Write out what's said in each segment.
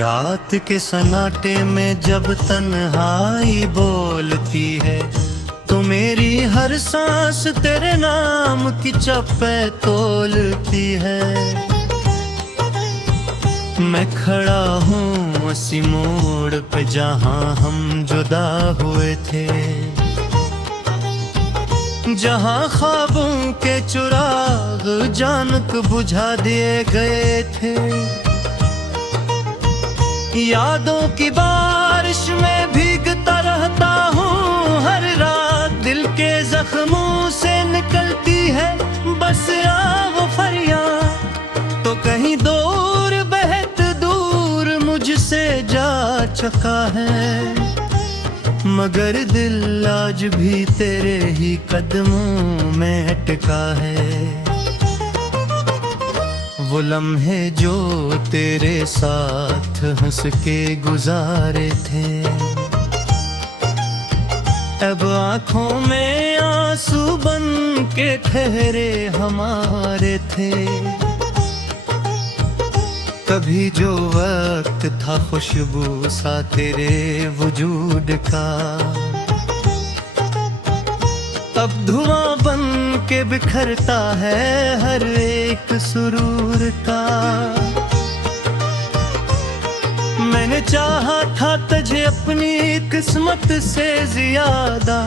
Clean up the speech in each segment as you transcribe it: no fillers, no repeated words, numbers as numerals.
रात के सन्नाटे में जब तन्हाई बोलती है तो मेरी हर सांस तेरे नाम की चप्पे तोलती है। मैं खड़ा हूँ उसी मोड़ पे जहाँ हम जुदा हुए थे, जहाँ ख्वाबों के चिराग जानक बुझा दिए गए थे। यादों की बारिश में भीगता रहता हूँ हर रात, दिल के जख्मों से निकलती है बस वो फरियाद। तो कहीं दूर बहत दूर मुझसे जा चुका है, मगर दिल आज भी तेरे ही कदमों में टिका है। वो लम्हे जो तेरे साथ हंस के गुजारे थे, अब आँखों में आंसू बन के ठहरे हमारे थे। कभी जो वक्त था खुशबू सा तेरे वजूद का, अब धुआं बन के बिखरता है हर एक सुरूर का। मैंने चाहा था तुझे अपनी किस्मत से ज्यादा,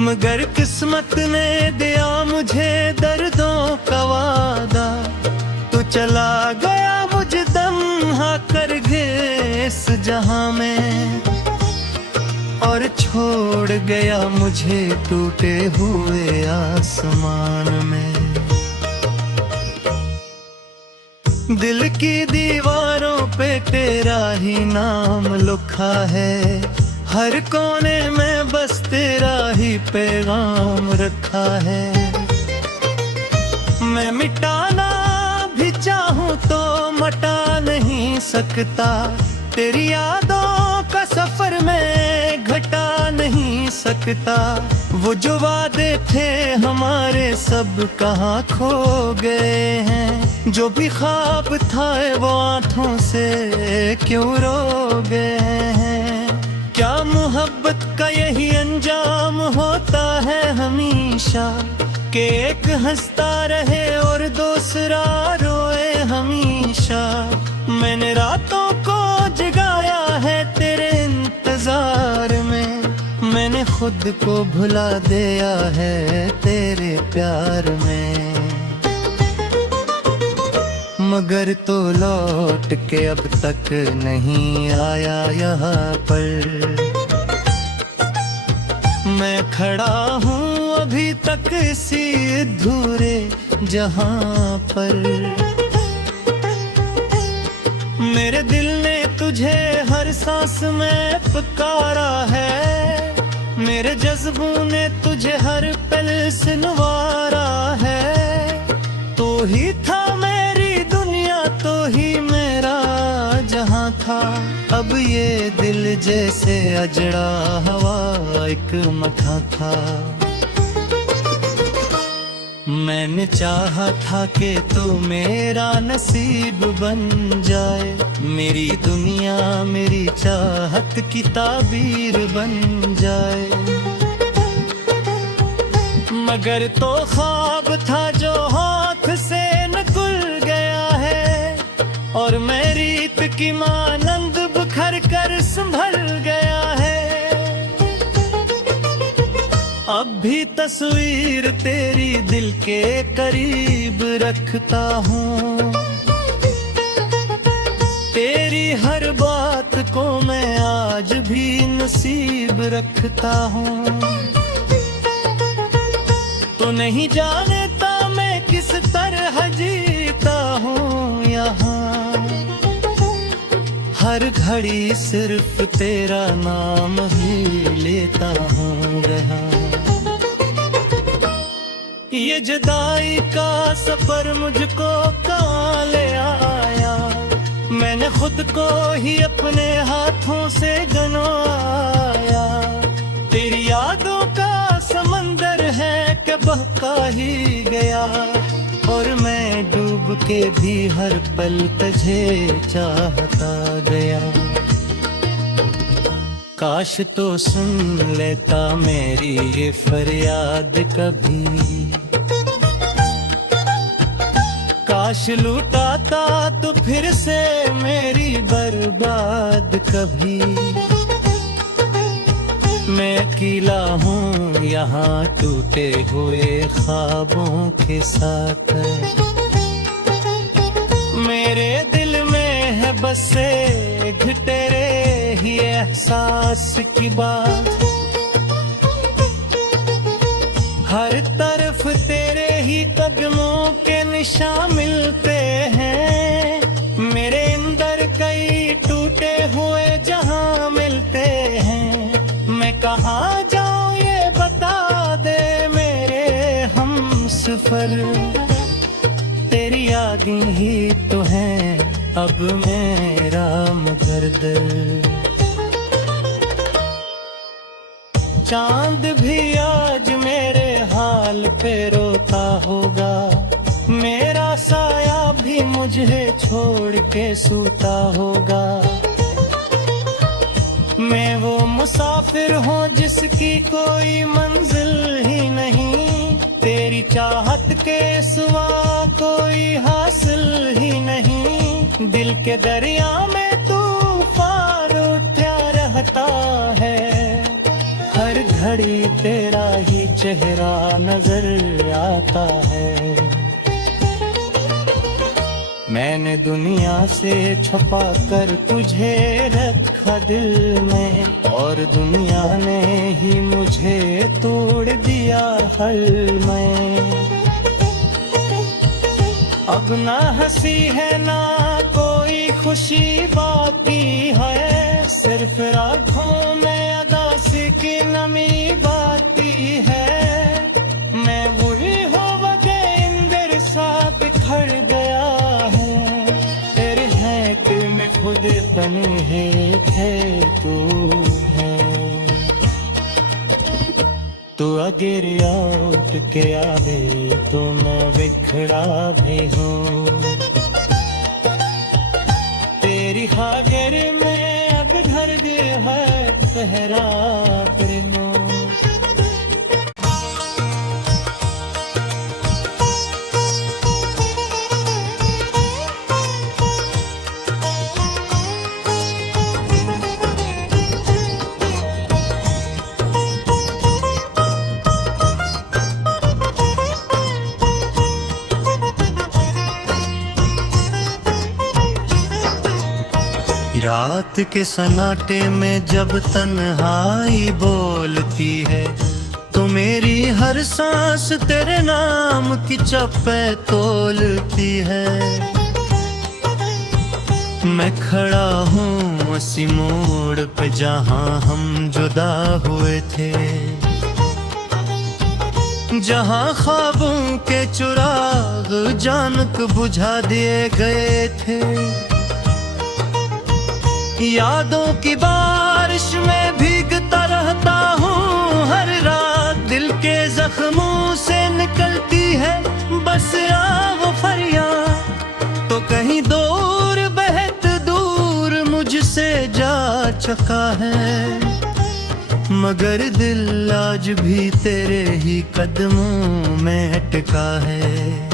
मगर किस्मत ने दिया मुझे दर्दों का वादा। तू चला गया मुझे दम कर गए इस जहां में, और छोड़ गया मुझे टूटे हुए आसमान में। दिल की दीवारों पे तेरा ही नाम लिखा है, हर कोने में बस तेरा ही पैगाम रखा है। मैं मिटाना भी चाहूँ तो मिटा नहीं सकता, तेरी यादों का सफर में घटा नहीं सकता। वो जो वादे थे हमारे सब कहाँ खो गए हैं, जो भी ख्वाब था वो आँखों से क्यों रो गए हैं। क्या मोहब्बत का यही अंजाम होता है हमेशा, कि एक हंसता रहे और दूसरा रोए हमेशा। मैंने रातों को जगाया है तेरे इंतजार में, मैंने खुद को भुला दिया है तेरे प्यार में। मगर तो लौट के अब तक नहीं आया यहाँ पर, मैं खड़ा हूँ अभी तक इसी अधूरे जहां पर। मेरे दिल ने तुझे हर सांस में पुकारा है, मेरे जज्बों ने तुझे हर पल से नवारा है। तो ही था मेरी दुनिया, तो ही मेरा जहां था, अब ये दिल जैसे अजड़ा हवा एक मथा था। मैंने चाहा था कि तू मेरा नसीब बन जाए, मेरी दुनिया मेरी चाहत की ताबीर बन जाए। मगर तो ख्वाब था जो हाथ से निकल गया है, और मैं रीत की मानंद बिखर कर संभल गया है। अब भी तस्वीर तेरी दिल के करीब रखता हूँ, तेरी हर बात को मैं आज भी नसीब रखता हूँ। तो नहीं जानता मैं किस तरह जीता हूँ यहाँ, हर घड़ी सिर्फ तेरा नाम ही लेता हूँ यहाँ। ये जुदाई का सफर मुझको कहाँ ले आया, मैंने खुद को ही अपने हाथों से गंवाया। तेरी यादों का समंदर है कि बहका ही गया, और मैं डूब अब के भी हर पल तुझे चाहता गया। काश तो सुन लेता मेरी ये फरियाद कभी, काश लुटाता तो फिर से मेरी बर्बाद कभी। मैं अकेला हूँ यहाँ टूटे हुए ख्वाबों के साथ, मेरे दिल में है बस एक तेरे ही एहसास की बात। हर तरफ तेरे ही कदमों के निशान मिलते हैं, मेरे अंदर कई टूटे हुए जहां मिलते हैं। मैं कहाँ जाऊँ ये बता दे मेरे हमसफर, तेरी यादें ही तो हैं अब मेरा मगर दिल। चांद भी आज मेरे हाल पे रोता होगा, मेरा साया भी मुझे छोड़ के सूता होगा। मैं वो मुसाफिर हूँ जिसकी कोई मंजिल ही नहीं, तेरी चाहत के सिवा कोई हासिल ही नहीं। दिल के दरिया में तूफान उठा रहता है, हर घड़ी तेरा ही चेहरा नजर आता है। मैंने दुनिया से छुपा कर तुझे रखा दिल में, और दुनिया ने ही मुझे तोड़ दिया हल में। अब ना हंसी है ना कोई खुशी बाकी है, सिर्फ आँखों में अदासी की नमी बाकी है। मैं बुरी हो बगैर सा बिखर गया है, तेरे हैं कि मैं खुद बनी है थे तू है। तू अगर उठ के आवे तो मैं बिखड़ा भी हूँ, तेरी खातिर में अब घर दे है पहरा प्रेमो। रात के सन्नाटे में जब तन्हाई बोलती है, तो मेरी हर सांस तेरे नाम की चप्पे तोलती है। मैं खड़ा हूँ उसी मोड़ पे जहाँ हम जुदा हुए थे, जहाँ ख्वाबों के चिराग जानक बुझा दिए गए थे। यादों की बारिश में भीगता रहता हूँ हर रात, दिल के जख्मों से निकलती है बस वो फरियाद। तो कहीं दूर बहत दूर मुझसे जा चुका है, मगर दिल आज भी तेरे ही कदमों में टिका है।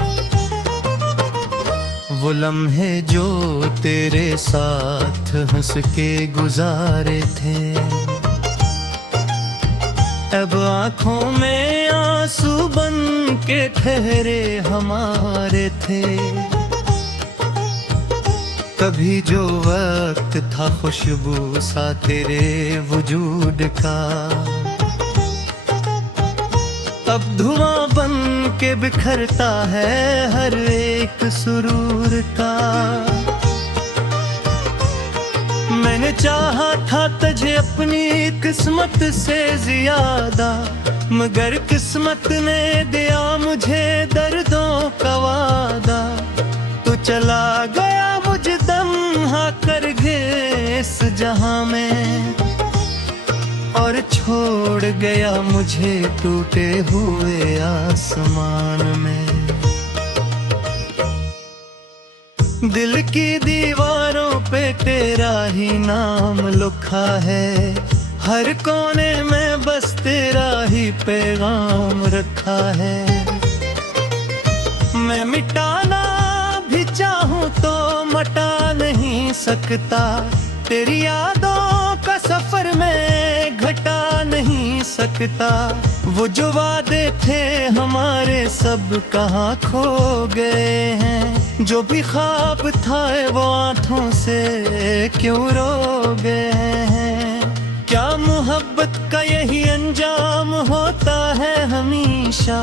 वो लम्हे जो तेरे साथ हंस के गुजारे थे, अब आँखों में आंसू बन के ठहरे हमारे थे। कभी जो वक्त था खुशबू सा तेरे वजूद का, अब धुआं बन के बिखरता है हर एक सुरूर का। मैंने चाहा था तुझे अपनी किस्मत से ज्यादा, मगर किस्मत ने दिया मुझे दर्दों का वादा। तू चला गया मुझे दम कर गए इस जहां में, और छोड़ गया मुझे टूटे हुए आसमान में। दिल की दीवारों पे तेरा ही नाम लिखा है, हर कोने में बस तेरा ही पैगाम रखा है। मैं मिटाना भी चाहूँ तो मिटा नहीं सकता, तेरी यादों का सफर में घटा नहीं सकता। वो जो वादे थे हमारे सब कहाँ खो गए हैं, जो भी ख्वाब था वो आँखों से क्यों रो गए हैं। क्या मोहब्बत का यही अंजाम होता है हमेशा,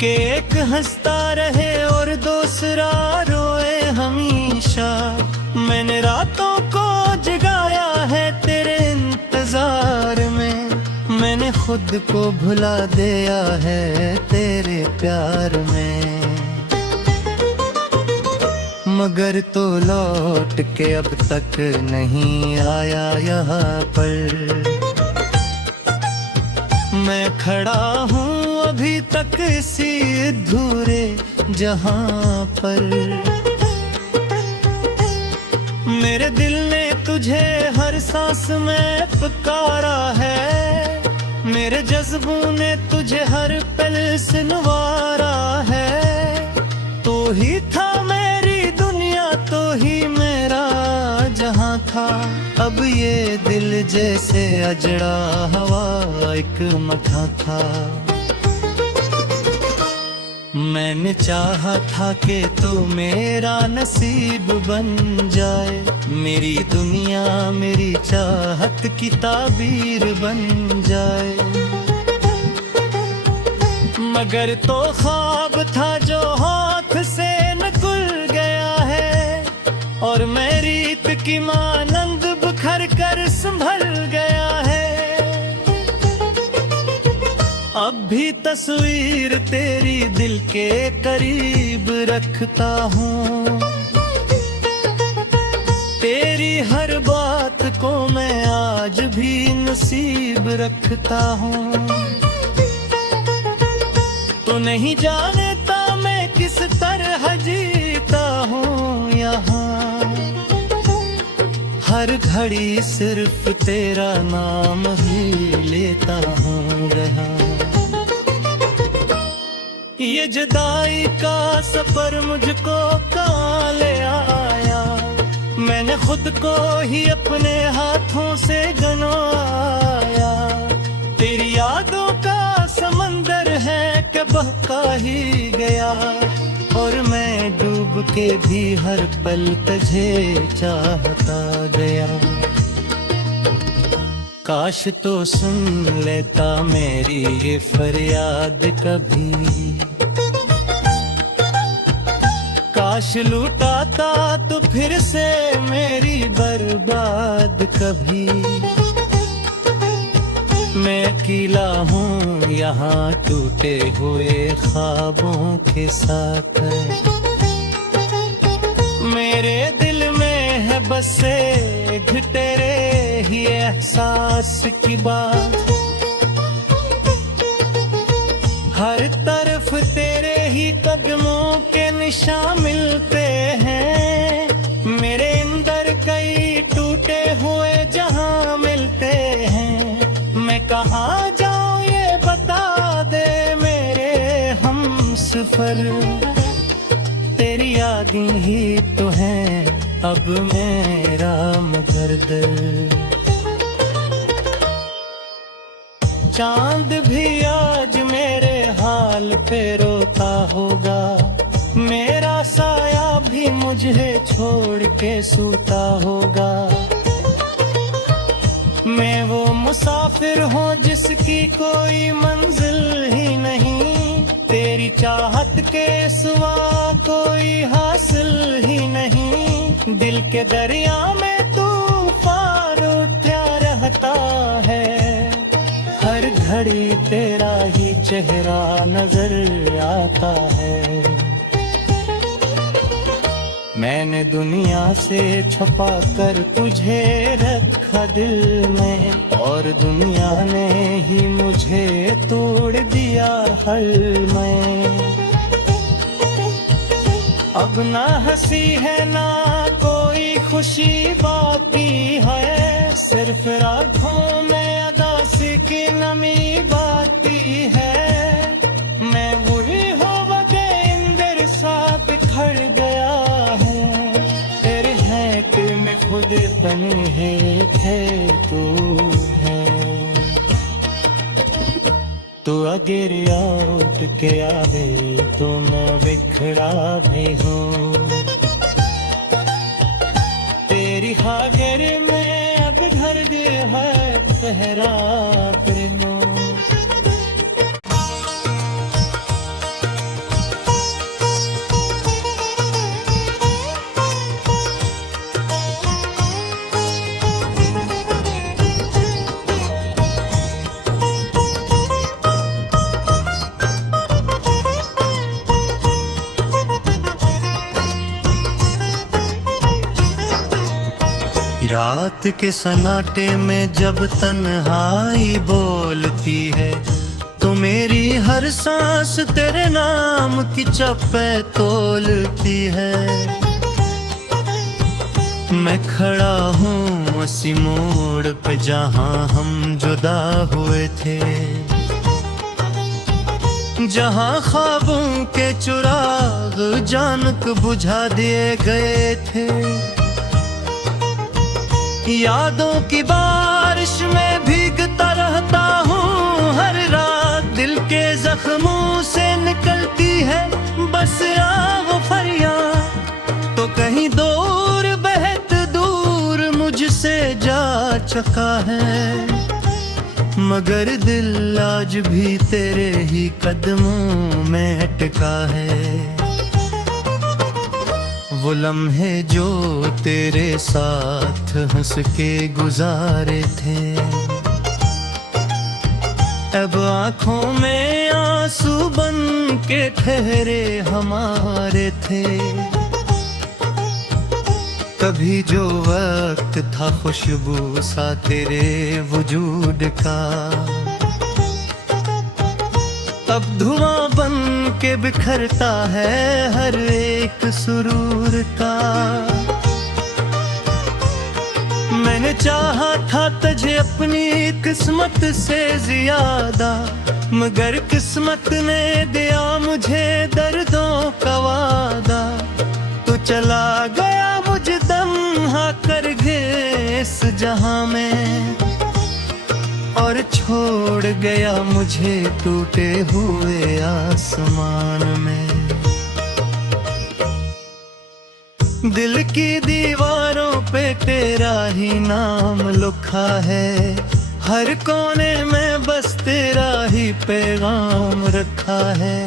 कि एक हंसता रहे और दूसरा रोए हमेशा। मैंने रातों को जगाया है तेरे इंतजार में, मैंने खुद को भुला दिया है तेरे प्यार में। मगर तो लौट के अब तक नहीं आया यहाँ पर, मैं खड़ा हूँ अभी तक इसी अधूरे जहां पर। मेरे दिल ने तुझे हर सांस में पुकारा है, मेरे जज्बों ने तुझे हर पल से नवारा है। तो ही था मेरी दुनिया, तो ही मेरा जहां था, अब ये दिल जैसे अजड़ा हवा एक मथा था। मैंने चाहा था कि तू मेरा नसीब बन जाए, मेरी दुनिया मेरी चाहत की ताबीर बन जाए। मगर तो ख्वाब था जो हाथ से निकल गया है, और मेरी रीत की मानंद बिखर कर संभल गया है। अब भी तस्वीर तेरी दिल के करीब रखता हूँ, तेरी हर बात को मैं आज भी नसीब रखता हूँ। तो नहीं जानता मैं किस तरह जीता हूँ यहाँ, हर घड़ी सिर्फ तेरा नाम ही लेता हूँ यहाँ। ये जुदाई का सफर मुझको कहाँ ले आया, मैंने खुद को ही अपने हाथों से गंवाया। तेरी यादों का समंदर है कि बहका ही गया, और मैं डूब के भी हर पल तुझे चाहता गया। काश तो सुन लेता मेरी ये फरियाद कभी, काश लुटाता तो फिर से मेरी बर्बाद कभी। मैं अकेला हूँ यहाँ टूटे हुए ख्वाबों के साथ, मेरे दिल में है बस एक तेरे ही एहसास की बात। हर तरफ तेरे ही कदमों के निशान मिलते हैं, मेरे अंदर कई टूटे हुए जहां मिलते हैं। मैं कहाँ जाऊँ ये बता दे मेरे हमसफर, तेरी यादें ही तो हैं अब मेरा मकरदर। चांद भी आज मेरे हाल पे रोता होगा, मेरा साया भी मुझे छोड़ के सूता होगा। मैं वो मुसाफिर हूँ जिसकी कोई मंजिल ही नहीं, तेरी चाहत के सिवा कोई हासिल ही नहीं। दिल के दरिया में तूफान उठा रहता है, हर घड़ी तेरा ही चेहरा नजर आता है। मैंने दुनिया से छुपा कर तुझे रखा दिल में, और दुनिया ने ही मुझे तोड़ दिया हल में। अब ना हंसी है ना कोई खुशी बाकी है, सिर्फ रातों में अदासी की नमी बाकी है। मैं वही हो बगे इंदर सा बिखर गया हूँ, तेरे हैं कि मैं खुद बने है थे तू है। तू अगर उठ के आवे तो मैं बिखरा भी हूँ, तेरी खातिर में अब धर दे है पहरा प्रेमो। रात के सन्नाटे में जब तन्हाई बोलती है, तो मेरी हर सांस तेरे नाम की चप्पे तोलती है। मैं खड़ा हूँ उसी मोड़ पे जहाँ हम जुदा हुए थे, जहाँ ख्वाबों के चुराग जानक बुझा दिए गए थे। यादों की बारिश में भीगता रहता हूँ हर रात, दिल के जख्मों से निकलती है बस वो फरियाद। तो कहीं दूर बहत दूर मुझसे जा चुका है, मगर दिल आज भी तेरे ही कदमों में अटका है। वो लम्हे जो तेरे साथ हंस के गुजारे थे, अब आँखों में आंसू बन के ठहरे हमारे थे। कभी जो वक्त था खुशबू सा तेरे वजूद का, अब धुआं बन के बिखरता है हर एक सुरूर का। मैंने चाहा था तुझे अपनी किस्मत से ज्यादा, मगर किस्मत ने दिया मुझे दर्दों का वादा। तू चला गया मुझे दम कर गए इस जहां में, और छोड़ गया मुझे टूटे हुए आसमान में। दिल की दीवारों पे तेरा ही नाम लिखा है, हर कोने में बस तेरा ही पैगाम रखा है।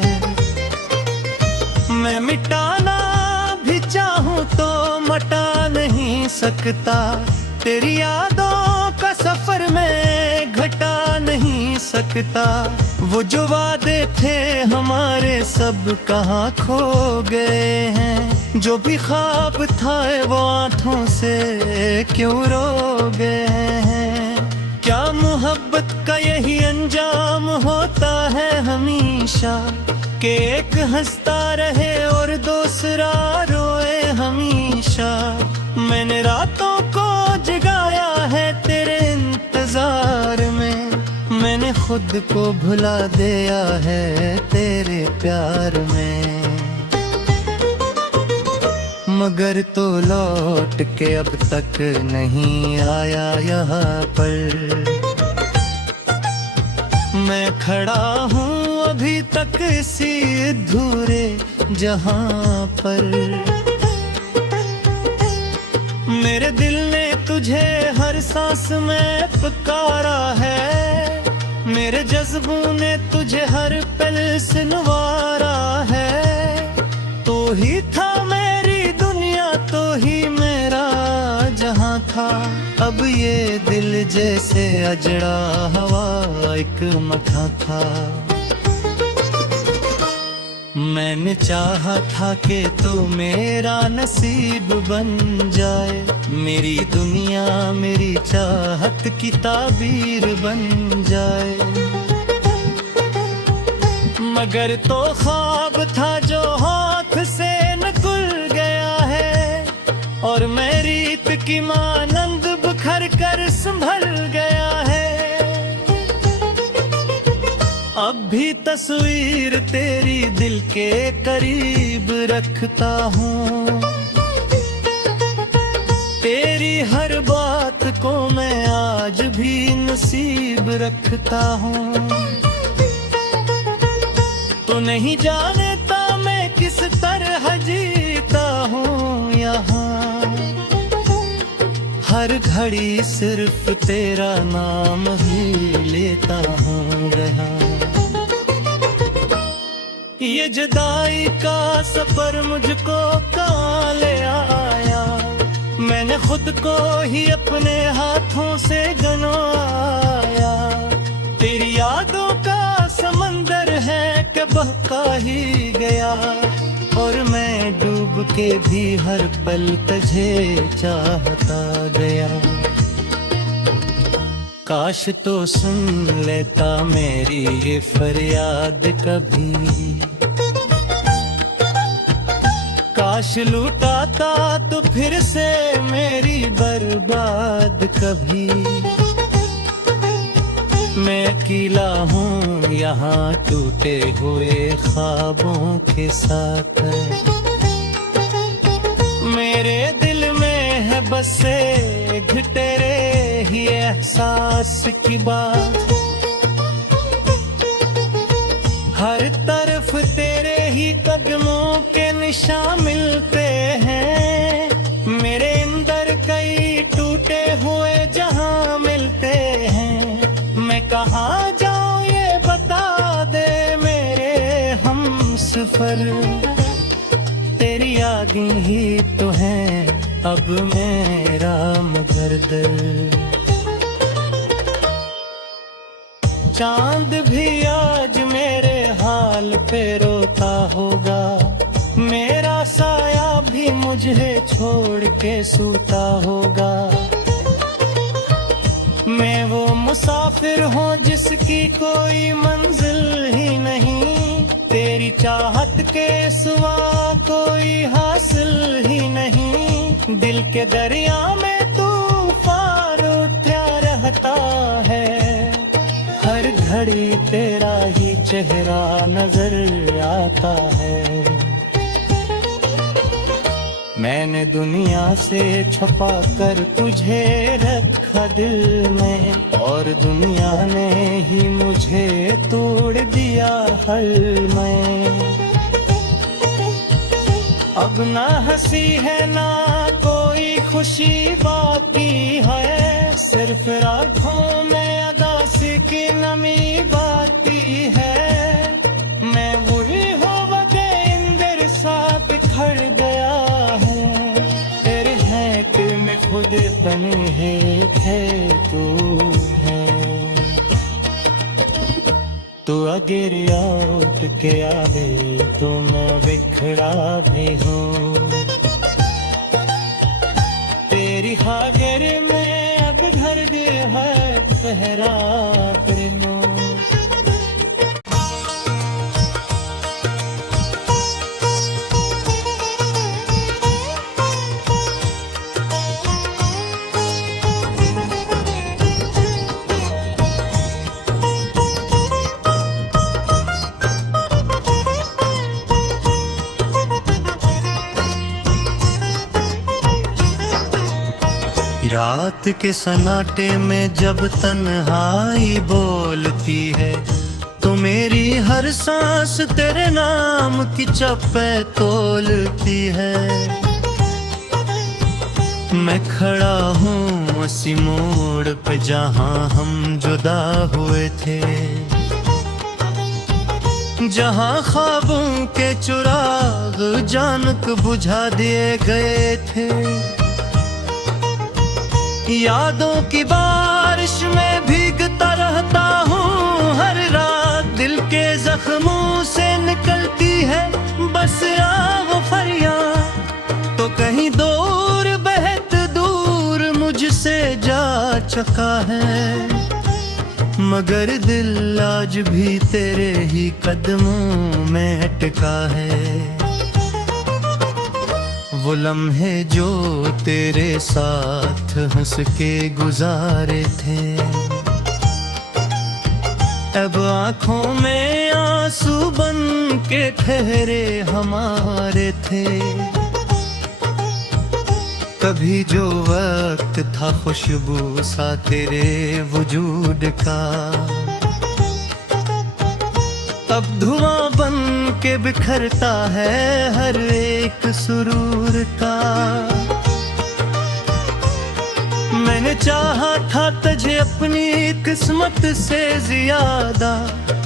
मैं मिटाना भी चाहूँ तो मिटा नहीं सकता, तेरी यादों का सफर में घटा नहीं सकता। वो जो वादे थे हमारे सब कहाँ खो गए हैं, जो भी ख्वाब था वो आँखों से क्यों रो गए हैं। क्या मोहब्बत का यही अंजाम होता है हमेशा, कि एक हंसता रहे और दूसरा रोए हमेशा। मैंने रातों को जगाया है तेरे इंतजार में, मैंने खुद को भुला दिया है तेरे प्यार में। मगर तो लौट के अब तक नहीं आया यहाँ पर, मैं खड़ा हूँ अभी तक इसी अधूरे जहां पर। मेरे दिल ने तुझे हर सांस में पुकारा है, मेरे जज्बों ने तुझे हर पल से नवारा है। तो ही था मेरी दुनिया, तो ही मेरा जहां था। अब ये दिल जैसे अजड़ा हवा एक मथा था। मैंने चाहा था कि तू मेरा नसीब बन जाए, मेरी दुनिया मेरी चाहत की ताबीर बन जाए। मगर तो ख्वाब था जो हाथ से न गुल भी तस्वीर तेरी दिल के करीब रखता हूँ। तेरी हर बात को मैं आज भी नसीब रखता हूँ। तो नहीं जानता मैं किस तरह जीता हूँ यहाँ, हर घड़ी सिर्फ तेरा नाम ही लेता हूँ यहाँ। ये जुदाई का सफर मुझको कहाँ ले आया, मैंने खुद को ही अपने हाथों से गंवाया। तेरी यादों का समंदर है कि बहका ही गया, और मैं डूब के भी हर पल तुझे चाहता गया। काश तो सुन लेता मेरी ये फरियाद कभी, काश लुटाता तो फिर से मेरी बर्बाद कभी। मैं अकेला हूँ यहाँ टूटे हुए ख्वाबों के साथ, मेरे दिल में है बस एक तेरे ही एहसास की बात। हर तरफ तेरे ही कदमों के निशान मिलते हैं, मेरे अंदर कई टूटे हुए जहां मिलते हैं। मैं कहाँ जाऊं ये बता दे मेरे हमसफर, तेरी यादें ही तो हैं अब मेरा मगर दिल। चांद भी आज मेरे हाल पे रोता होगा, मेरा साया भी मुझे छोड़ के सूता होगा। मैं वो मुसाफिर हूँ जिसकी कोई मंजिल ही नहीं, तेरी चाहत के सिवा कोई हासिल ही नहीं। दिल के दरिया में तूफान उठा रहता है, हर घड़ी तेरा ही चेहरा नजर आता है। मैंने दुनिया से छुपा कर तुझे रखा दिल में, और दुनिया ने ही मुझे तोड़ दिया हल में। अब ना हंसी है ना कोई खुशी बाकी है, सिर्फ रातों में अदासी की नमी बाकी है। मैं वही हो बगे इंदर साथ खड़ गया हूँ, तेरे हैं कि मैं खुद बनी है तू है। तू अगर याद के आवे तो मैं बिखड़ा भी हूँ, तेरी खातिर में अब घर भी है पहरा प्रेमों। रात के सन्नाटे में जब तन्हाई बोलती है, तो मेरी हर सांस तेरे नाम की चप्पे तोलती है। मैं खड़ा हूँ उसी मोड़ पे जहाँ हम जुदा हुए थे, जहाँ ख्वाबों के चिराग जानक बुझा दिए गए थे। यादों की बारिश में भीगता रहता हूँ हर रात, दिल के जख्मों से निकलती है बस आह फरियाद। तो कहीं दूर बहत दूर मुझसे जा चुका है, मगर दिल आज भी तेरे ही कदमों में टिका है। वो लम्हे जो तेरे साथ हंस के गुजारे थे, अब आँखों में आंसू बन के ठहरे हमारे थे। कभी जो वक्त था खुशबू सा तेरे वजूद का, अब धुआं बन के बिखरता है हर एक सुरूर का। मैंने चाहा था तुझे अपनी किस्मत से ज्यादा,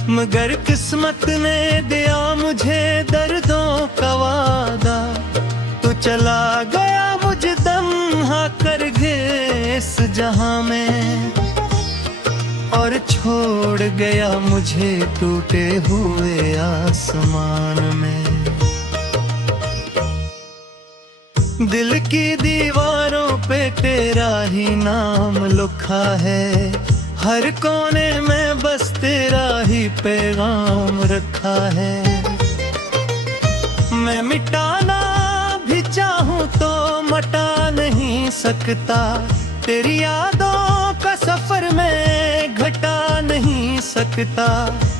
मगर किस्मत ने दिया मुझे दर्दों का वादा। तू चला गया मुझे दम कर गए इस जहां में, और छोड़ गया मुझे टूटे हुए आसमान में। दिल की दीवारों पे तेरा ही नाम लिखा है, हर कोने में बस तेरा ही पैगाम रखा है। मैं मिटाना भी चाहूँ तो मिटा नहीं सकता, तेरी यादों का सफर में घटा नहीं सकता।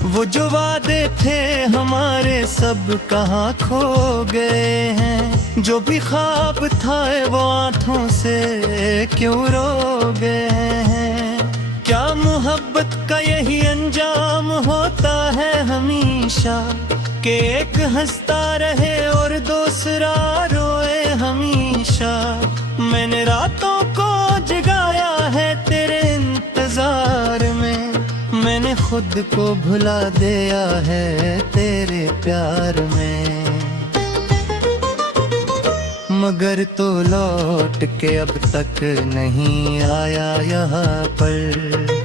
वो जो वादे थे हमारे सब कहाँ खो गए हैं, जो भी ख्वाब था वो आँखों से क्यों रो गए हैं। क्या मोहब्बत का यही अंजाम होता है हमेशा, कि एक हंसता रहे और दूसरा रोए हमेशा। मैंने रातों को जगाया है तेरे इंतजार में, मैंने खुद को भुला दिया है तेरे प्यार में। मगर तो लौट के अब तक नहीं आया यहाँ पर,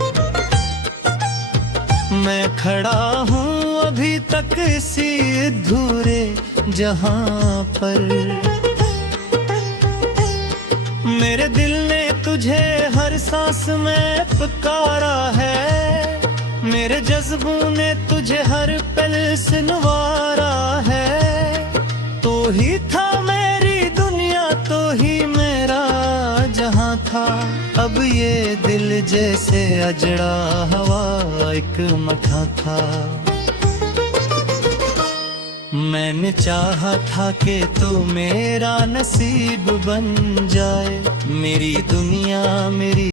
मैं खड़ा हूँ अभी तक इसी अधूरे जहां पर। मेरे दिल ने तुझे हर सांस में पुकारा है, मेरे जज्बों ने तुझे हर पल से नवारा है। तो ही था मेरी दुनिया, तो ही मेरा जहां था। अब ये दिल जैसे अजड़ा हवा एक मठा था। मैंने चाहा था कि तू मेरा नसीब बन जाए, मेरी दुनिया मेरी